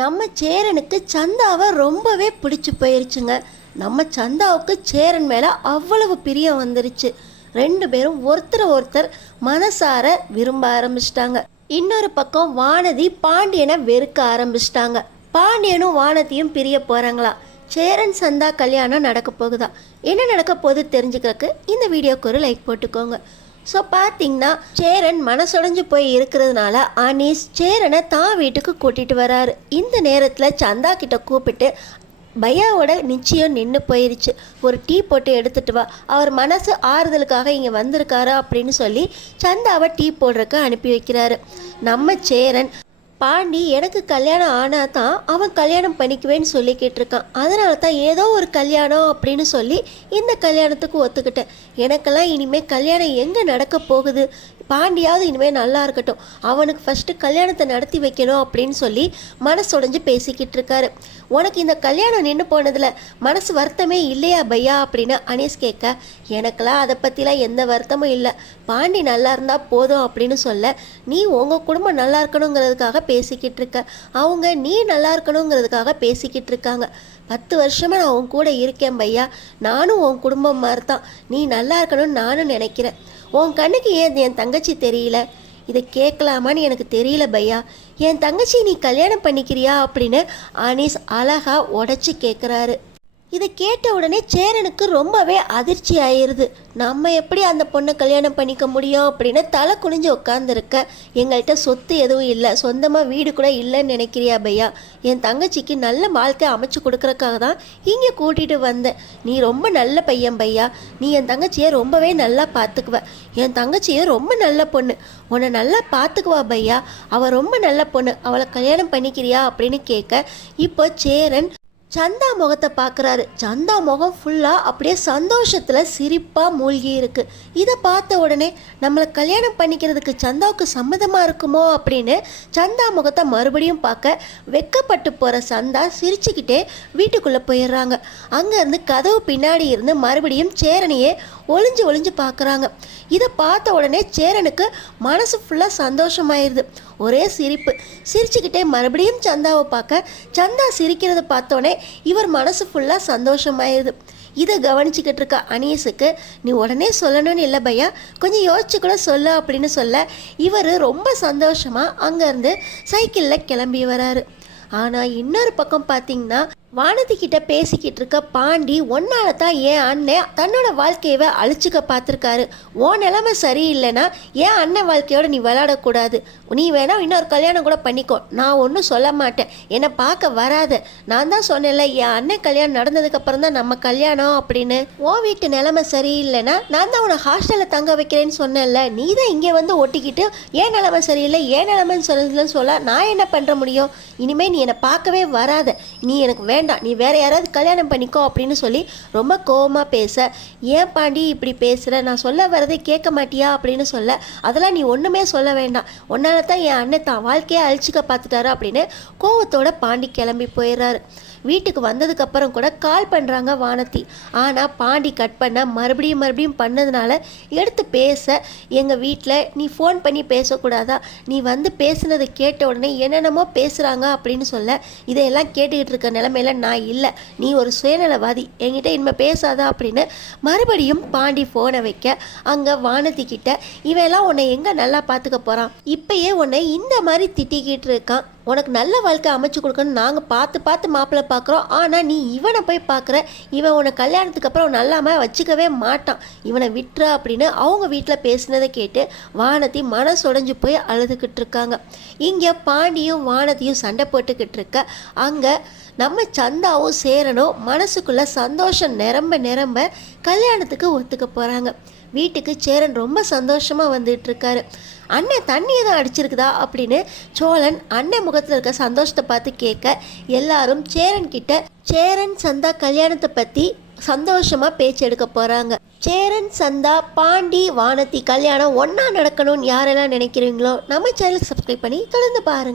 நம்ம சேரனுக்கு சந்தாவை ரொம்பவே பிடிச்சி போயிருச்சுங்க. நம்ம சந்தாவுக்கு சேரன் மேலே அவ்வளவு பிரியம் வந்துருச்சு. ரெண்டு பேரும் ஒருத்தர் ஒருத்தர் மனசார விரும்ப ஆரம்பிச்சிட்டாங்க. இன்னொரு பக்கம் வானதி பாண்டியனை வெறுக்க ஆரம்பிச்சிட்டாங்க. பாண்டியனும் வானதியும் பிரிய போகிறாங்களா சேரன் சந்தா கல்யாணம் நடக்க போகுதா? என்ன நடக்க போகுது தெரிஞ்சுக்கிறதுக்கு இந்த வீடியோக்கு ஒரு லைக் போட்டுக்கோங்க. ஸோ பார்த்தீங்கன்னா சேரன் மனசுடைஞ்சு போய் இருக்கிறதுனால அனீஸ் சேரனை தான் வீட்டுக்கு கூட்டிகிட்டு வராரு. இந்த நேரத்தில் சந்தா கிட்ட கூப்பிட்டு பையாவோட நிச்சயம் நின்று போயிருச்சு. ஒரு டீ போட்டு எடுத்துட்டு வா. அவர் மனசு ஆறுதலுக்காக இங்கே வந்திருக்காரு? அப்படின்னு சொல்லி சந்தாவை டீ போடுறக்கு அனுப்பி வைக்கிறாரு. நம்ம சேரன் பாண்டி எனக்கு கல்யாணம் ஆனால் தான் அவன் கல்யாணம் பண்ணிக்குவேன்னு சொல்லிக்கிட்டு இருக்கான் அதனால தான் ஏதோ ஒரு கல்யாணம் அப்படின்னு சொல்லி இந்த கல்யாணத்துக்கு ஒத்துக்கிட்டேன். எனக்கெல்லாம் இனிமேல் கல்யாணம் எங்கே நடக்க போகுது? பாண்டியாவது இனிமேல் நல்லா இருக்கட்டும். அவனுக்கு ஃபஸ்ட்டு கல்யாணத்தை நடத்தி வைக்கணும் அப்படின்னு சொல்லி மனசுடைஞ்சு பேசிக்கிட்டு இருக்காரு. உனக்கு இந்த கல்யாணம் நின்று போனதில் மனசு வருத்தமே இல்லையா பையா? அப்படின்னு அனீஸ் கேட்க எனக்கெல்லாம் அதை பற்றிலாம் எந்த வருத்தமும் இல்லை. பாண்டி நல்லா இருந்தால் போதும் அப்படின்னு சொல்ல நீ உங்கள் குடும்பம் நல்லா இருக்கணுங்கிறதுக்காக பேசிக்கிட்டு இருக்க. அவங்க நீ நல்லா இருக்கணுங்கிறதுக்காக பேசிக்கிட்டு இருக்காங்க. பத்து வருஷமாக நான் உன் கூட இருக்கேன் பையா. நானும் உன் குடும்பம் மாதிரி தான் நீ நல்லா இருக்கணும்னு நானும் நினைக்கிறேன். உன் கண்ணுக்கு ஏன் என் தங்கச்சி தெரியல? இதை கேட்கலாமான்னு எனக்கு தெரியல பையா. என் தங்கச்சி நீ கல்யாணம் பண்ணிக்கிறியா அப்படின்னு அனீஸ் அழகா உடச்சி கேட்குறாரு இதை கேட்ட உடனே சேரனுக்கு ரொம்பவே அதிர்ச்சி ஆயிடுது நம்ம எப்படி அந்த பொண்ணை கல்யாணம் பண்ணிக்க முடியும் அப்படின்னு தலை குனிஞ்சு உட்காந்துருக்க எங்கள்கிட்ட சொத்து எதுவும் இல்லை. சொந்தமாக வீடு கூட இல்லைன்னு நினைக்கிறியா பையா? என் தங்கச்சிக்கு நல்ல வாழ்க்கை அமைச்சு கொடுக்கறக்காக தான் இங்கே கூட்டிகிட்டு வந்தேன் நீ ரொம்ப நல்ல பையன் பையா. நீ என் தங்கச்சியை ரொம்பவே நல்லா பார்த்துக்குவ. என் தங்கச்சியை ரொம்ப நல்ல பொண்ணு. உன்னை நல்லா பார்த்துக்குவா பையா. அவள் ரொம்ப நல்ல பொண்ணு. அவளை கல்யாணம் பண்ணிக்கிறியா அப்படின்னு கேட்க இப்போ சேரன் சந்தா முகத்தை பார்க்குறாரு. சந்தா முகம் ஃபுல்லாக அப்படியே சந்தோஷத்தில் சிரிப்பாக மூழ்கி இருக்கு. இதை பார்த்த உடனே நம்மளை கல்யாணம் பண்ணிக்கிறதுக்கு சந்தாவுக்கு சம்மதமாக இருக்குமோ அப்படின்னு சந்தா முகத்தை மறுபடியும் பார்க்க வெக்கப்பட்டு போகிற சந்தா சிரிச்சுக்கிட்டே வீட்டுக்குள்ளே போயிடுறாங்க. அங்கேருந்து கதவு பின்னாடி இருந்து மறுபடியும் சேரனையே ஒளிஞ்சு ஒளிஞ்சு பார்க்குறாங்க. இதை பார்த்த உடனே சேரனுக்கு மனசு ஃபுல்லாக சந்தோஷமாயிருது. ஒரே சிரிப்பு. சிரிச்சுக்கிட்டே மறுபடியும் சந்தாவை பார்க்க சந்தா சிரிக்கிறத பார்த்தோன்னே இவர் மனசு ஃபுல்லாக சந்தோஷமாயிருது. இதை கவனிச்சுக்கிட்டு இருக்க அனீஸுக்கு நீ உடனே சொல்லணும்னு இல்லை பையா கொஞ்சம் யோசிச்சு கூட சொல்லு அப்படின்னு சொல்ல இவர் ரொம்ப சந்தோஷமாக அங்கேருந்து சைக்கிளில் கிளம்பி வராரு. ஆனால் இன்னொரு பக்கம் பார்த்தீங்கன்னா வானதி கிட்ட பேசிக்கிட்டு இருக்க பாண்டி ஒன்னால தான் என் அண்ணன் தன்னோட வாழ்க்கையவே அழிச்சுக்க பார்த்துருக்காரு. உன் நிலைமை சரியில்லைன்னா என் அண்ணன் வாழ்க்கையோட நீ விளையாடக்கூடாது நீ வேணா இன்னொரு கல்யாணம் கூட பண்ணிக்கோ. நான் ஒன்றும் சொல்ல மாட்டேன். என்னை பார்க்க வராத. நான் தான் சொன்னேன்ல என் அண்ணன் கல்யாணம் நடந்ததுக்கு அப்புறம் தான் நம்ம கல்யாணம் அப்படின்னு. ஓ வீட்டு நிலைமை சரியில்லைன்னா நான் தான் உன்னை ஹாஸ்டலில் தங்க வைக்கிறேன்னு சொன்னேன்ல. நீ தான் இங்கே வந்து ஒட்டிக்கிட்டு ஏன் நிலைமை சரியில்லை? ஏன் நிலைமைன்னு சொல்லலன்னு சொல்ல நான் என்ன பண்ணுற முடியும்? இனிமேல் நீ என்னை பார்க்கவே வராத. நீ எனக்கு வேண்டாம். நீ வேற யாராவது கல்யாணம் பண்ணிக்கோ அப்படின்னு சொல்லி ரொம்ப கோபமாக பேச ஏன் பாண்டி இப்படி பேசுகிற நான் சொல்ல வரதை கேட்க மாட்டியா? அப்படின்னு சொல்ல அதெல்லாம் நீ ஒன்றுமே சொல்ல வேண்டாம். உன்னால தான் என் அண்ணன் தான் வாழ்க்கையை அழிச்சிக்க பார்த்துட்டாரு அப்படின்னு கோவத்தோட பாண்டி கிளம்பி போயிடுறாரு. வீட்டுக்கு வந்ததுக்கப்புறம் கூட கால் பண்ணுறாங்க வானதி. ஆனால் பாண்டி கட் பண்ண மறுபடியும் மறுபடியும் பண்ணதுனால எடுத்து பேச எங்கள் வீட்டில் நீ ஃபோன் பண்ணி பேசக்கூடாதா? நீ வந்து பேசுனதை கேட்ட உடனே என்னென்னமோ பேசுகிறாங்க அப்படின்னு சொல்ல இதையெல்லாம் கேட்டுக்கிட்டு இருக்க நிலமையில நான் இல்லை. நீ ஒரு சுயநலவாதி என்கிட்ட இனிமேல் பேசாதா அப்படின்னு மறுபடியும் பாண்டி ஃபோனை வைக்க அங்கே வானதி கிட்ட இவெல்லாம் உன்னை எங்கே நல்லா பார்த்துக்க போகிறான் இப்பயே உன்னை இந்த மாதிரி திட்டிக்கிட்டு இருக்கான். உனக்கு நல்ல வாழ்க்கை அமைச்சு கொடுக்கணும்னு நாங்கள் பார்த்து பார்த்து மாப்பிள்ளை பார்க்குறோம். ஆனால் நீ இவனை போய் பார்க்குற. இவன் உன்னை கல்யாணத்துக்கு அப்புறம் நல்லாமல் வச்சுக்கவே மாட்டான். இவனை விட்டுற அப்படின்னு அவங்க வீட்டில் பேசினதை கேட்டு வானதி மனசுடைஞ்சு போய் அழுதுகிட்டு இருக்காங்க. இங்கே பாண்டியும் வானதியும் சண்டை போட்டுக்கிட்டு இருக்க. அங்கே நம்ம சந்தாவும் சேரனும் மனசுக்குள்ளே சந்தோஷம் நிரம்ப நிரம்ப கல்யாணத்துக்கு ஒத்துக்க போகிறாங்க வீட்டுக்கு சேரன் ரொம்ப சந்தோஷமாக வந்துட்டு இருக்காரு. அண்ணன் தண்ணியை தான் அடிச்சிருக்குதா? அப்படின்னு சோழன் அண்ணன் முகத்தில் இருக்க சந்தோஷத்தை பார்த்து கேட்க எல்லாரும் சேரன் கிட்ட சேரன் சந்தா கல்யாணத்தை பற்றி சந்தோஷமாக பேச்சு எடுக்க போகிறாங்க சேரன் சந்தா பாண்டி வானதி கல்யாணம் ஒன்றா நடக்கணும்னு யாரெல்லாம் நினைக்கிறீங்களோ நம்ம சேனல் சப்ஸ்கிரைப் பண்ணி தொடர்ந்து பாருங்கள்